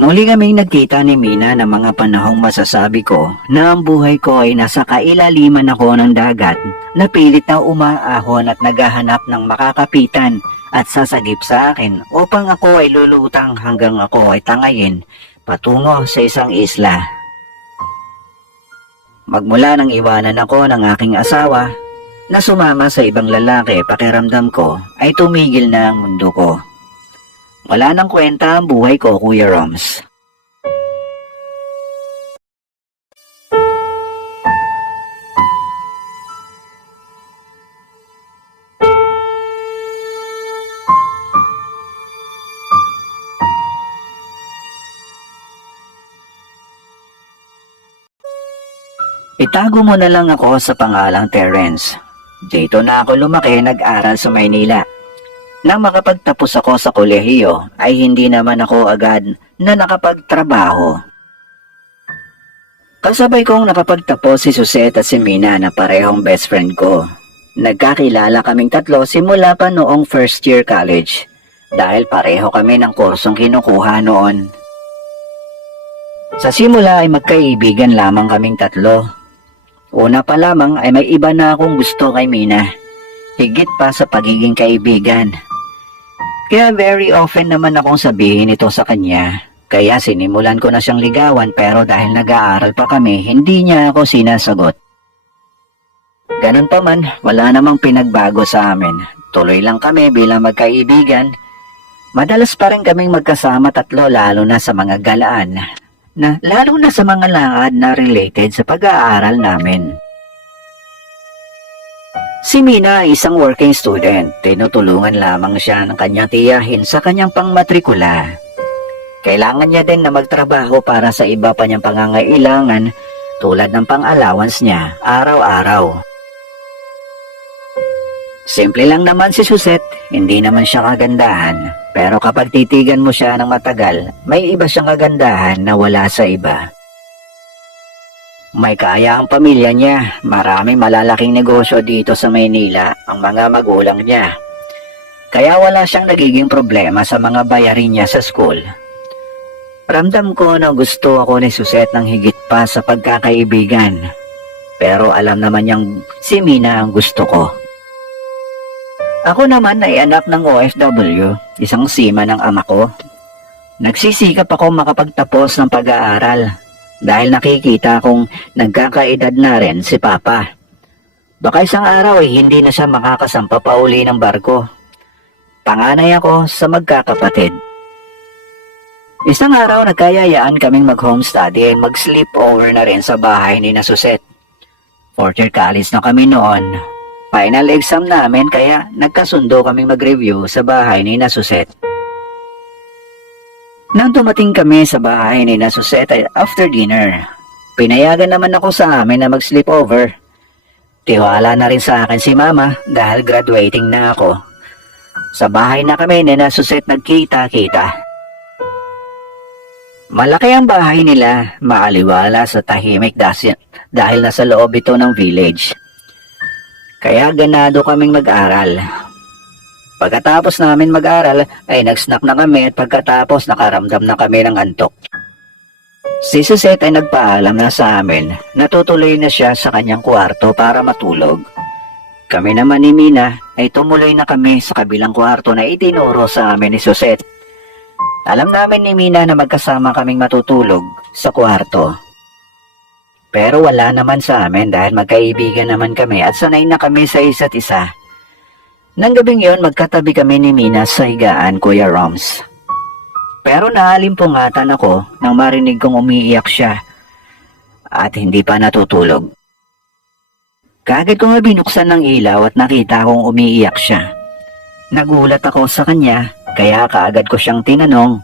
Muli kaming nagkita ni Mina ng mga panahong masasabi ko na ang buhay ko ay nasa kailaliman ako ng dagat na pilit na umaahon at naghahanap ng makakapitan at sasagip sa akin upang ako ay lulutang hanggang ako ay tangayin patungo sa isang isla. Magmula nang iwanan ako ng aking asawa na sumama sa ibang lalaki pakiramdam ko ay tumigil na ang mundo ko. Wala nang kwenta ang buhay ko, Kuya Roms. Itago mo na lang ako sa pangalang Terence. Dito na ako lumaki nag-aral sa Maynila. Nang makapagtapos ako sa kolehiyo ay hindi naman ako agad na nakapagtrabaho. Kasabay kong nakapagtapos si Susette at si Mina na parehong best friend ko. Nagkakilala kaming tatlo simula pa noong first year college dahil pareho kami ng kursong kinukuha noon. Sa simula ay magkaibigan lamang kaming tatlo. Una pa lamang ay may iba na akong gusto kay Mina. Higit pa sa pagiging kaibigan. Kaya very often naman akong sabihin ito sa kanya. Kaya sinimulan ko na siyang ligawan pero dahil nag-aaral pa kami, hindi niya ako sinasagot. Ganun pa man, wala namang pinagbago sa amin. Tuloy lang kami bilang magkaibigan. Madalas pa rin kaming magkasama tatlo lalo na sa mga galaan. Na, lalo na sa mga lakad na related sa pag-aaral namin. Si Mina ay isang working student. Tinutulungan lamang siya ng kanyang tiyahin sa kanyang pangmatrikula. Kailangan niya din na magtrabaho para sa iba pa niyang pangangailangan tulad ng pang-allowance niya araw-araw. Simple lang naman si Susette, hindi naman siya kagandahan. Pero kapag titigan mo siya ng matagal, may iba siyang kagandahan na wala sa iba. May kaya ang pamilya niya. Maraming malalaking negosyo dito sa Maynila ang mga magulang niya. Kaya wala siyang nagiging problema sa mga bayarin niya sa school. Ramdam ko na gusto ako ni Suset ng higit pa sa pagkakaibigan. Pero alam naman niyang si Mina ang gusto ko. Ako naman ay anak ng OFW, isang sima ng ama ko. Nagsisikap ako makapagtapos ng pag-aaral dahil nakikita kong nagkakaedad na rin si Papa. Baka isang araw ay hindi na siya makakasampa pa uli ng barko. Panganay ako sa magkakapatid. Isang araw nagkayayaan kaming mag-home study ay mag-sleep over na rin sa bahay ni na Suset. Fourth year college na kami noon. Final exam namin kaya nagkasundo kaming mag-review sa bahay ni na Suset. Nang dumating kami sa bahay ni na Suseta after dinner, pinayagan naman ako sa amin na mag-sleep over. Tiwala na rin sa akin si mama dahil graduating na ako. Sa bahay na kami ni na Suset nagkita-kita. Malaki ang bahay nila, maaliwala sa tahimik dahil nasa loob ito ng village. Kaya ganado kaming mag-aral. Pagkatapos namin mag-aral ay nag-snack na kami at pagkatapos nakaramdam na kami ng antok. Si Suzette ay nagpaalam na sa amin na tutuloy na siya sa kanyang kwarto para matulog. Kami naman ni Mina ay tumuloy na kami sa kabilang kwarto na itinuro sa amin ni Suzette. Alam namin ni Mina na magkasama kaming matutulog sa kwarto. Pero wala naman sa amin dahil magkaibigan naman kami at sanay na kami sa isa't isa. Nang gabing yon, magkatabi kami ni Mina sa higaan, Kuya Roms. Pero naalimpungatan ako nang marinig kong umiiyak siya at hindi pa natutulog. Kagad ko nga binuksan ng ilaw at nakita kong umiiyak siya. Nagulat ako sa kanya kaya kaagad ko siyang tinanong,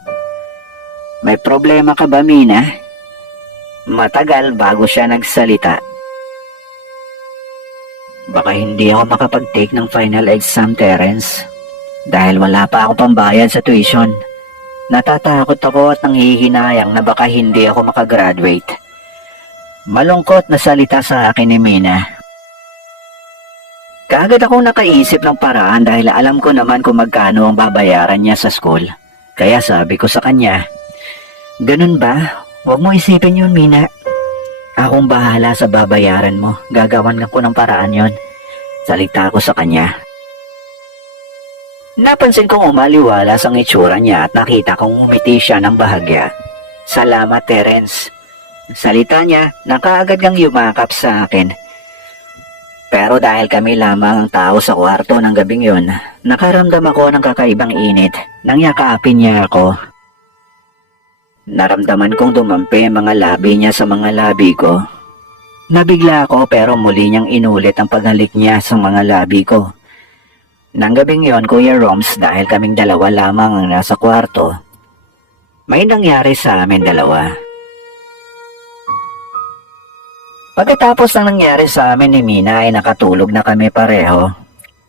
May problema ka ba, Mina? Matagal bago siya nagsalita. Baka hindi ako makapag-take ng final exam, Terence. Dahil wala pa ako pambayad sa tuition. Natatakot ako at nanghihinayang na baka hindi ako makagraduate. Malungkot na salita sa akin ni Mina. Kaagad akong nakaisip ng paraan dahil alam ko naman kung magkano ang babayaran niya sa school. Kaya sabi ko sa kanya, Ganun ba? Huwag mo isipin yun, Mina. Akong bahala sa babayaran mo. Gagawan ko ng paraan yon. Salita ko sa kanya. Napansin kong umaliwalas ang itsura niya at nakita kong umiti siya ng bahagya. Salamat, Terence. Salita niya, nakaagad kang yumakap sa akin. Pero dahil kami lamang ang tao sa kwarto ng gabing yon, nakaramdam ako ng kakaibang init nang yakapin niya ako. Naramdaman kong dumampi ang mga labi niya sa mga labi ko. Nabigla ako pero muli niyang inulit ang paghalik niya sa mga labi ko. Nang gabing yon, Kuya Roms, dahil kaming dalawa lamang ang nasa kwarto, may nangyari sa amin dalawa. Pagkatapos ng nangyari sa amin ni Mina ay nakatulog na kami pareho.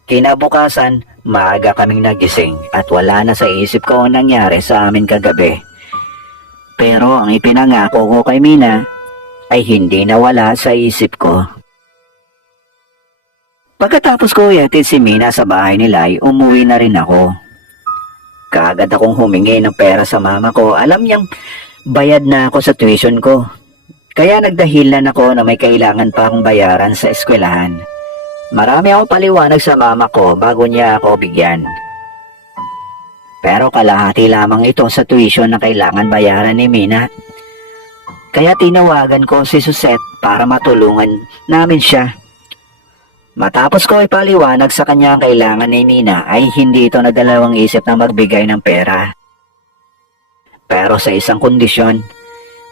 Kinabukasan, maaga kaming nagising at wala na sa isip ko ang nangyari sa amin kagabi. Pero ang ipinangako ko kay Mina ay hindi nawala sa isip ko. Pagkatapos ko ihatid si Mina sa bahay nila ay umuwi na rin ako. Kaagad akong humingi ng pera sa mama ko. Alam niyang bayad na ako sa tuition ko. Kaya nagdahilan ako na may kailangan pa akong bayaran sa eskwelahan. Marami akong paliwanag sa mama ko bago niya ako bigyan. Pero kalahati lamang ito sa tuition na kailangan bayaran ni Mina. Kaya tinawagan ko si Suset para matulungan namin siya. Matapos ko ipaliwanag sa kanya ang kailangan ni Mina ay hindi ito nadalawang isip na magbigay ng pera. Pero sa isang kondisyon,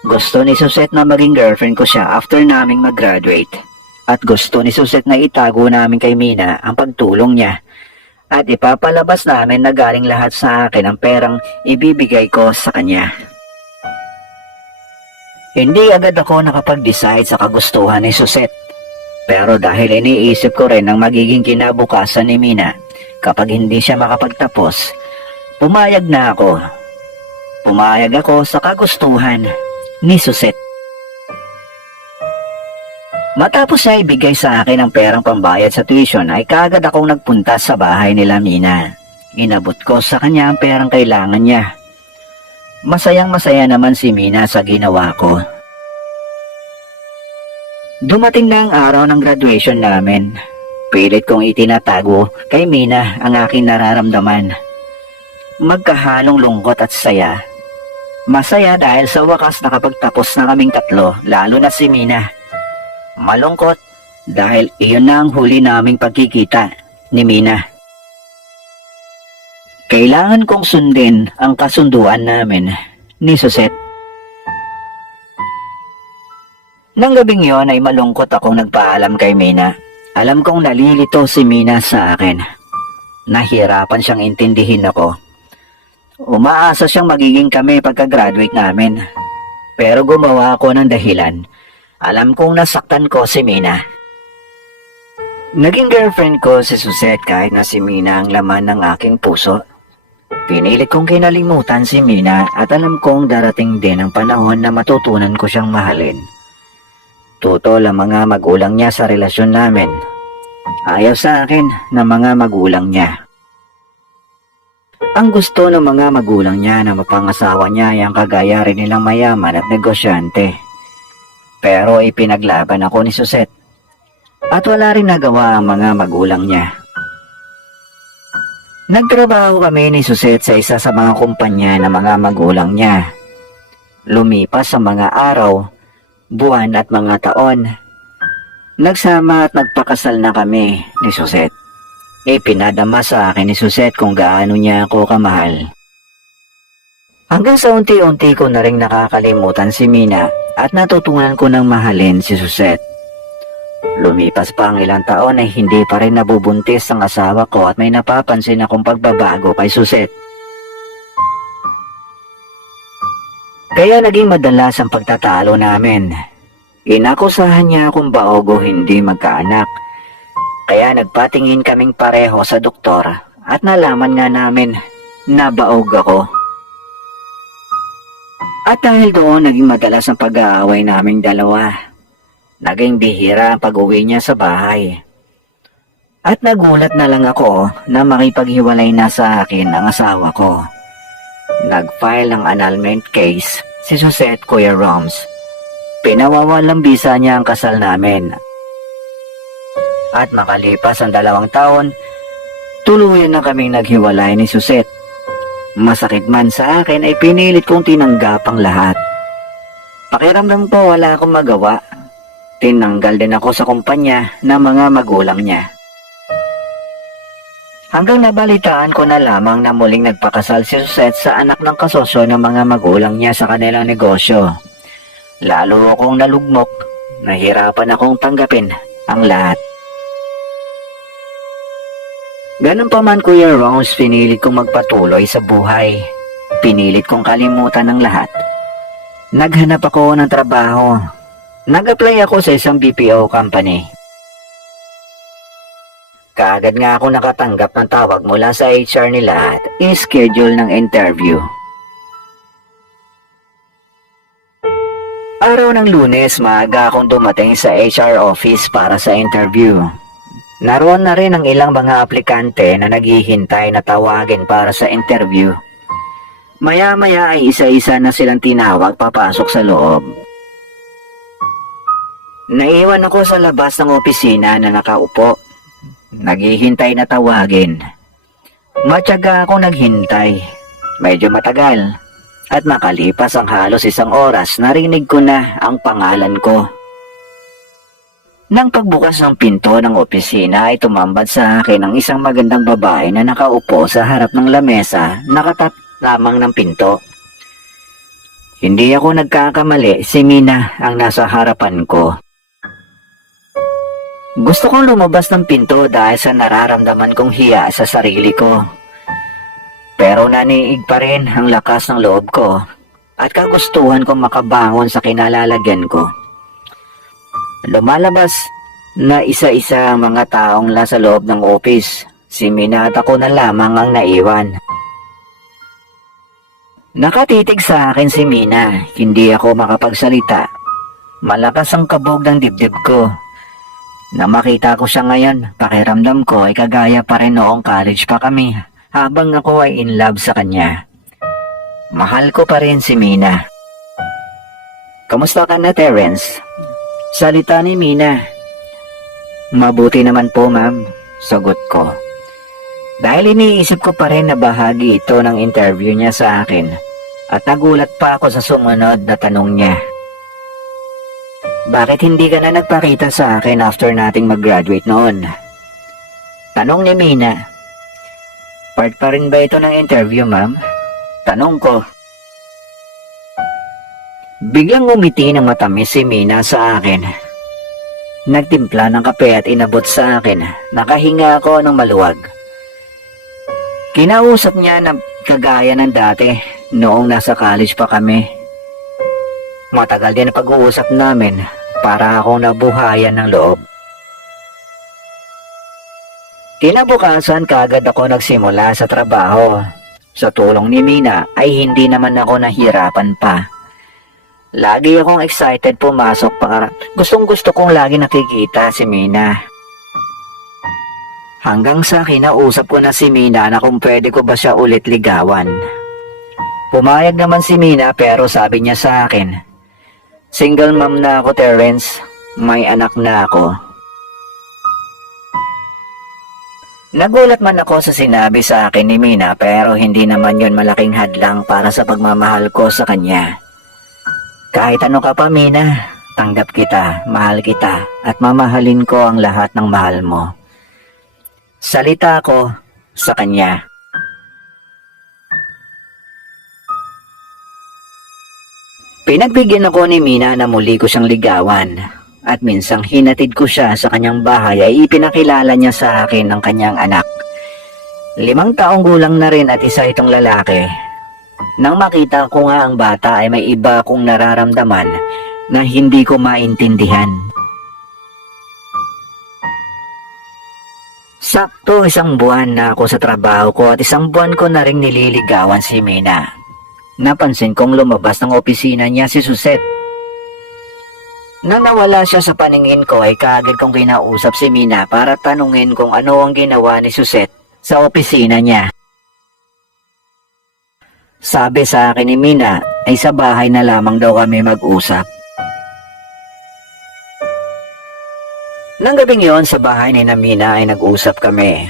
gusto ni Suset na maging girlfriend ko siya after naming mag-graduate. At gusto ni Suset na itago namin kay Mina ang pagtulong niya. At ipapalabas namin na galing lahat sa akin ang perang ibibigay ko sa kanya. Hindi agad ako nakapag-decide sa kagustuhan ni Suset. Pero dahil iniisip ko rin ang magiging kinabukasan ni Mina kapag hindi siya makapagtapos, pumayag na ako. Pumayag ako sa kagustuhan ni Suset. Matapos niya ibigay sa akin ang perang pambayad sa tuition ay kaagad akong nagpunta sa bahay nila Mina. Inabot ko sa kanya ang perang kailangan niya. Masayang masaya naman si Mina sa ginawa ko. Dumating na ang araw ng graduation namin. Pilit kong itinatago kay Mina ang aking nararamdaman. Magkahalong lungkot at saya. Masaya dahil sa wakas nakapagtapos na kaming tatlo, lalo na si Mina. Malungkot dahil iyon na ang huli naming pagkikita ni Mina. Kailangan kong sundin ang kasunduan namin ni Suset. Nang gabing yon ay malungkot akong nagpaalam kay Mina. Alam kong nalilito si Mina sa akin. Nahirapan siyang intindihin ako. Umaasa siyang magiging kami pagka-graduate namin. Pero gumawa ako ng dahilan. Alam kong nasaktan ko si Mina. Naging girlfriend ko si Suzette kahit na si Mina ang laman ng aking puso. Pinilit kong kinalimutan si Mina at alam kong darating din ang panahon na matutunan ko siyang mahalin. Tutol ang mga magulang niya sa relasyon namin. Ayaw sa akin ng mga magulang niya. Ang gusto ng mga magulang niya na mapangasawa niya ay ang kagaya rin nilang mayaman at negosyante. Pero ipinaglaban ako ni Suset. At wala rin nagawa ang mga magulang niya. Nagtrabaho kami ni Suset sa isa sa mga kumpanya ng mga magulang niya. Lumipas sa mga araw, buwan at mga taon. Nagsama at nagpakasal na kami ni Suset. Ipinadama sa akin ni Suset kung gaano niya ako kamahal. Hanggang sa unti-unti ko na rin nakakalimutan si Mina at natutunan ko ng mahalin si Suset. Lumipas pa ang ilang taon ay hindi pa rin nabubuntis ang asawa ko at may napapansin akong pagbabago kay Suset. Kaya naging madalas ang pagtatalo namin. Inakusahan niya akong baog o hindi magkaanak. Kaya nagpatingin kaming pareho sa doktor at nalaman nga namin na baog ako. At dahil doon naging madalas ang pag-aaway naming dalawa. Naging bihira ang pag-uwi niya sa bahay. At nagulat na lang ako na makipaghiwalay na sa akin ang asawa ko. Nag-file ng annulment case si Suzette Kuya Roms. Pinawawalang bisa niya ang kasal namin. At makalipas ang dalawang taon, tuluyan na kaming naghiwalay ni Suzette. Masakit man sa akin ay pinilit kong tinanggap ang lahat. Pakiramdam ko wala akong magawa. Tinanggal din ako sa kumpanya ng mga magulang niya. Hanggang nabalitaan ko na lamang na muling nagpakasal si Suzette sa anak ng kasosyo ng mga magulang niya sa kanilang negosyo. Lalo akong nalugmok, nahirapan akong tanggapin ang lahat. Ganun pa man Kuya Rose, pinilit kong magpatuloy sa buhay. Pinilit kong kalimutan ang lahat. Naghanap ako ng trabaho. Nag-apply ako sa isang BPO company. Kaagad nga ako nakatanggap ng tawag mula sa HR nila at i-schedule ng interview. Araw ng lunes, maaga akong dumating sa HR office para sa interview. Naroon na rin ang ilang mga aplikante na naghihintay na tawagin para sa interview. Maya-maya ay isa-isa na silang tinawag papasok sa loob. Naiwan ako sa labas ng opisina na nakaupo. Naghihintay na tawagin. Matyaga ako naghintay. Medyo matagal. At makalipas ang halos isang oras, narinig ko na ang pangalan ko. Nang pagbukas ng pinto ng opisina ay tumambad sa akin ang isang magandang babae na nakaupo sa harap ng lamesa, nakatap lamang ng pinto. Hindi ako nagkakamali, si Mina ang nasa harapan ko. Gusto kong lumabas ng pinto dahil sa nararamdaman kong hiya sa sarili ko. Pero naniig pa rin ang lakas ng loob ko at kagustuhan kong makabangon sa kinalalagyan ko. Lumalabas na isa-isa ang mga taong nasa loob ng office. Si Mina at ako na lamang ang naiwan. Nakatitig sa akin si Mina, hindi ako makapagsalita. Malakas ang kabog ng dibdib ko. Na makita ko siya ngayon, pakiramdam ko ay kagaya pa rin noong college pa kami habang ako ay in love sa kanya. Mahal ko pa rin si Mina. Kamusta ka na, Terence? Salita ni Mina. Mabuti naman po, ma'am. Sagot ko. Dahil iniisip ko pa rin na bahagi ito ng interview niya sa akin at nagulat pa ako sa sumunod na tanong niya. Bakit hindi ka na nagpakita sa akin after nating mag-graduate noon? Tanong ni Mina. Part pa rin ba ito ng interview, ma'am? Tanong ko. Biglang umiti ng matamis si Mina sa akin. Nagtimpla ng kape at inabot sa akin. Nakahinga ako ng maluwag. Kinausap niya na kagaya ng dati noong nasa college pa kami. Matagal din pag-uusap namin para akong nabuhayan ng loob. Kinabukasan kagad ako nagsimula sa trabaho. Sa tulong ni Mina ay hindi naman ako nahirapan pa. Lagi akong excited pumasok para gustong gusto kong lagi nakikita si Mina. Hanggang sa kinausap ko na si Mina na kung pwede ko ba siya ulit ligawan. Pumayag naman si Mina pero sabi niya sa akin, Single mom na ako Terence, may anak na ako. Nagulat man ako sa sinabi sa akin ni Mina pero hindi naman yon malaking hadlang para sa pagmamahal ko sa kanya. Kahit ano ka pa Mina, tanggap kita, mahal kita at mamahalin ko ang lahat ng mahal mo. Salita ko sa kanya. Pinagbigyan ako ni Mina na muli ko siyang ligawan at minsang hinatid ko siya sa kanyang bahay ay ipinakilala niya sa akin ng kanyang anak. Limang taong gulang na rin at isa itong lalaki. Nang makita ko nga ang bata ay may iba akong nararamdaman na hindi ko maintindihan. Sakto isang buwan na ako sa trabaho ko at isang buwan ko na rin nililigawan si Mina. Napansin kong lumabas ng opisina niya si Suset. Nang nawala siya sa paningin ko ay kaagad kong kinausap si Mina para tanungin kung ano ang ginawa ni Suset sa opisina niya. Sabi sa akin ni Mina ay sa bahay na lamang daw kami mag-usap. Nang gabing yon sa bahay ni Namina ay nag-usap kami.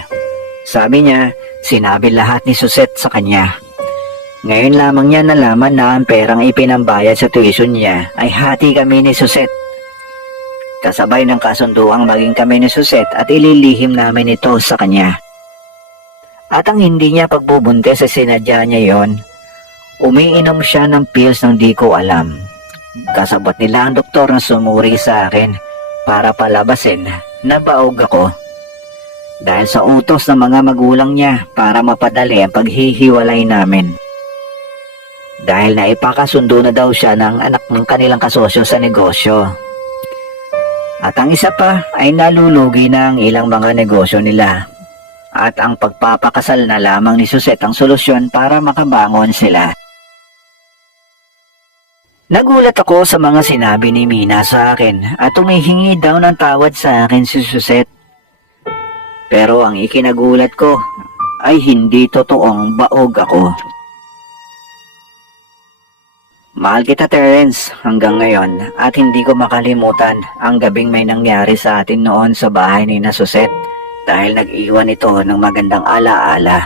Sabi niya, sinabi lahat ni Suset sa kanya. Ngayon lamang niya nalaman na ang perang ipinambayad sa tuition niya ay hati kami ni Suset. Kasabay ng kasunduang maging kami ni Suset at ililihim namin ito sa kanya. At ang hindi niya pagbubuntis sa sinadya niya yon, umiinom siya ng pills ng di ko alam. Kasabot nila ang doktor na sumuri sa akin para palabasin na baog ako. Dahil sa utos ng mga magulang niya para mapadali ang paghihiwalay namin. Dahil na ipakasundo na daw siya ng anak ng kanilang kasosyo sa negosyo. At ang isa pa ay nalulugi na ang ilang mga negosyo nila. At ang pagpapakasal na lamang ni Suset ang solusyon para makabangon sila. Nagulat ako sa mga sinabi ni Mina sa akin at tumihingi daw ng tawad sa akin si Suset. Pero ang ikinagulat ko ay hindi totoong baog ako. Mahal kita Terence hanggang ngayon at hindi ko makalimutan ang gabing may nangyari sa atin noon sa bahay ni na Suset dahil nag-iwan ito ng magandang alaala.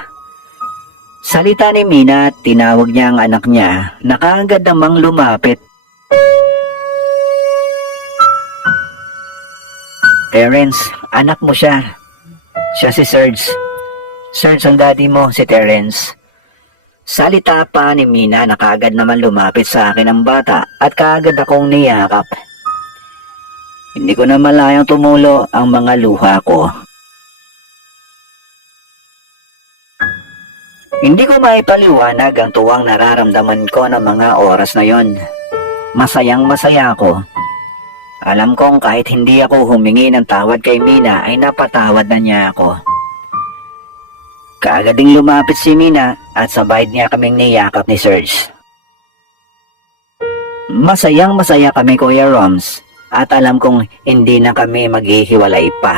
Salita ni Mina at tinawag niya ang anak niya na kaagad namang lumapit. Terence, anak mo siya. Siya si Serge. Serge ang daddy mo, si Terence. Salita pa ni Mina na kaagad naman lumapit sa akin ang bata at kaagad akong niyakap. Hindi ko na malayang tumulo ang mga luha ko. Hindi ko maipaliwanag ang tuwang nararamdaman ko ng mga oras na yon. Masayang masaya ako. Alam kong kahit hindi ako humingi ng tawad kay Mina ay napatawad na niya ako. Kaagad ding lumapit si Mina at sabay niya kaming niyakap ni Serge. Masayang masaya kami Kuya Roms at alam kong hindi na kami maghihiwalay pa.